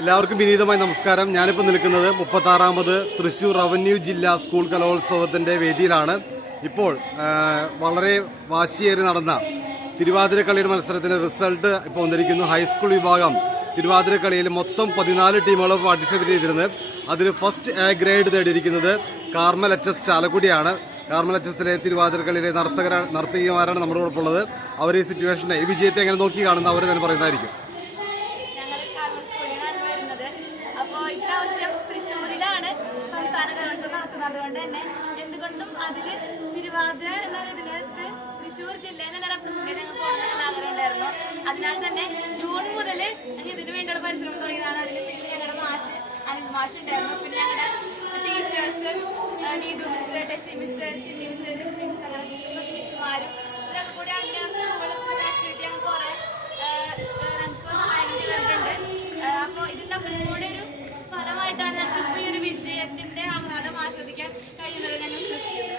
എല്ലാവർക്കും വിനീതമായ നമസ്കാരം. ഞാനിപ്പോൾ നിൽക്കുന്നത് 36ാമത് തൃശ്ശൂർ റവന്യൂ ജില്ലാ സ്കൂൾ കലോത്സവത്തിൻ്റെ വേദിയിലാണ്. ഇപ്പോൾ വളരെ വാശിയേറി നടന്ന തിരുവാതിരക്കളിയുടെ മത്സരത്തിൻ്റെ റിസൾട്ട് ഇപ്പോൾ വന്നിരിക്കുന്നു. ഹൈസ്കൂൾ വിഭാഗം തിരുവാതിരക്കളിയിൽ മൊത്തം 14 ടീമുകൾ പാർട്ടിസിപ്പേറ്റ് ചെയ്തിരുന്നത്. അതിൽ ഫസ്റ്റ് എ ഗ്രേഡ് നേടിയിരിക്കുന്നത് കാർമൽ HS ചാലക്കുടിയാണ്. കാർമൽ HSലെ തിരുവാതിരക്കളിയിലെ നർത്തകിമാരാണ് നമ്മുടെ ഉള്ളത്. അവർ ഈ സിറ്റുവേഷനെ, ഈ വിജയത്തെ എങ്ങനെ നോക്കി കാണുന്ന അവർ തന്നെ പറയുന്നതായിരിക്കും. അപ്പോൾ ഇപ്രാവശ്യം തൃശ്ശൂരിലാണ് സംസ്ഥാന കലോത്സവം നടക്കുന്നത്. അതുകൊണ്ട് തന്നെ എന്തുകൊണ്ടും അതിൽ തിരുവാതിര എന്ന ഇതിനകത്ത് തൃശ്ശൂർ ജില്ലയിൽ തന്നെ റെപ്രസെന്റ് ഞങ്ങൾക്ക് ഓർമ്മ ആഗ്രഹം ഉണ്ടായിരുന്നു. അതിനാൽ തന്നെ ജൂൺ മുതൽ ഇതിനു വേണ്ടിയുള്ള പരിശ്രമം തുടങ്ങിയതാണ്. അതിന് പിന്നിൽ ഞങ്ങളുടെ അനിൽ മാഷ് ഉണ്ടായിരുന്നു. പിന്നെ ഞങ്ങളുടെ teachers Neethu miss, Tessy miss, Sindhi miss, Lakshmi miss, അങ്ങനെ മിസ്സുമാരും ഇവരൊക്കെ കൂടി ആക്ടിവിറ്റി ഞങ്ങൾക്ക് കുറേ ഞങ്ങൾക്ക് സഹായം ചെയ്തിട്ടുണ്ട്. അപ്പോൾ ഇതിൻ്റെ കൂടെ ഒരു ഫലമായിട്ടാണ് ഞങ്ങൾക്ക് ഇപ്പോൾ ഈ ഒരു വിജയത്തിന്റെ ആഹ്ലാദം ആസ്വദിക്കാൻ കഴിയുന്നത് ഞങ്ങൾ വിശ്വസിക്കുന്നു.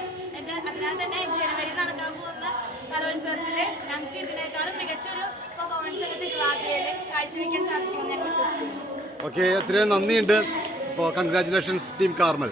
അതിനാൽ തന്നെ ജനുവരി നടക്കാൻ പോകുന്ന കലോത്സവത്തിൽ ഞങ്ങൾക്ക് ഇതിനേക്കാളും മികച്ചൊരു പെർഫോമൻസ് തിരുവാതിരയിൽ കാഴ്ചവെക്കാൻ സാധിക്കുമെന്ന് ഞങ്ങൾ വിശ്വസിക്കുന്നു. ഓക്കെ, ഒത്തിരി നന്ദിയുണ്ട്. അപ്പോൾ കൺഗ്രാറ്റുലേഷൻസ് ടീം കാർമൽ.